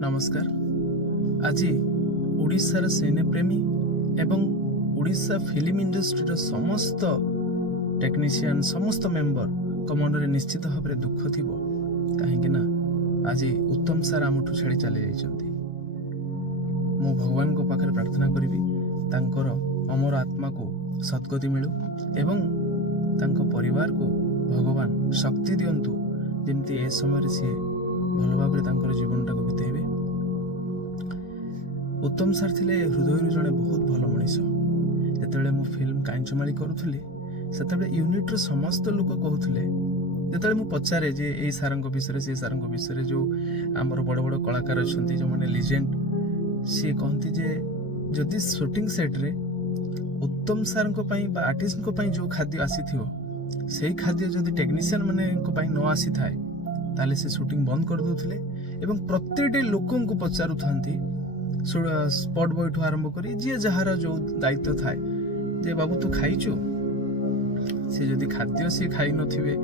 नमस्कार। आज ओडिशार सिनेप्रेमी एवं ओडिशा फिल्म इंडस्ट्री समस्त टेक्नीशियन समस्त मेंबर मन निश्चित भाव में दुख थी कहीं आज उत्तम सार आमठू छाड़ी चली जाइए। मु भगवान को पाखरे प्रार्थना करी तांकर अमर आत्मा को सद्गति मिलू एवं तांको परिवार को भगवान शक्ति दिंतु जमती ए समय सी भल भाव जीवन टाक बितेबे। उत्तम सार थिले हृदय जड़े बहुत भल मनीष। जिते मु फिल्म कांचमाली करुली से यूनिट्र समस्त लोक कहते जिते मु पचारे जे ए सार विषय से सार विषय जो आमर बड़ बड़ कलाकार अच्छा जो मैंने लिजेंड सी कहती जे जदि शूटिंग सेट रे उत्तम सार आर्टिस्ट जो खाद्य आसी से खाद्य जदि टेक्नीशियन माने न आसी थाए ताले से शूटिंग बंद कर दोथिले एवं प्रत्येक लोकों को पचारू थांती स्पॉट बॉय ठू आरंभ करी जे जहार जो दायित्व थाए जे बाबू तू खाइचु से जदि खाद्य सी खाई नथिबे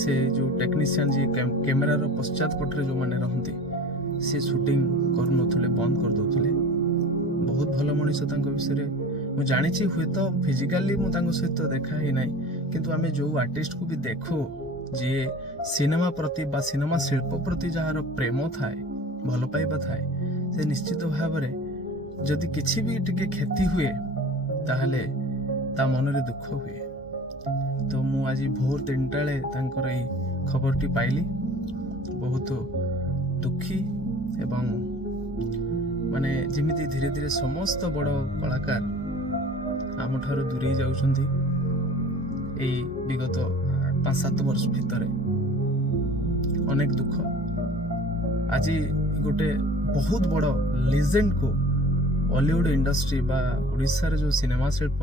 से जो टेक्नीशियन जे कैमेरार पश्चात पटरे जो माने रहंती से शूटिंग कर नथुले बंद कर दोथिले। बहुत भल मनीष तांको विषय मु जानिछि हुए तो फिजिकली मु तांको सहित देखा ही नाही किंतु आमे जो आर्टिस्ट को भी देखो जे सिनेमा प्रति बा सिनेमा शिल्प प्रति जहार प्रेम थाए भल पाइबा थाए से निश्चित भाव में जदि किछि भी टिके क्षति हुए ताहले ता मन रे दुख हुए। तो मु आज भोर 3टा बेले तांकर ए खबरटी पाइली बहुत दुखी एवं माने जेमिति धीरे धीरे समस्त बड़ कलाकार आम ठार दूरे जाउछंती ए विगत 5-7 वर्ष भितर अनेक दुख। आज गोटे बहुत बड़ लेजेंड को बॉलीवुड इंडस्ट्री बा ओडिशा जो सिनेमा शिल्प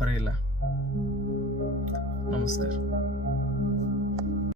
हरैला। नमस्कार।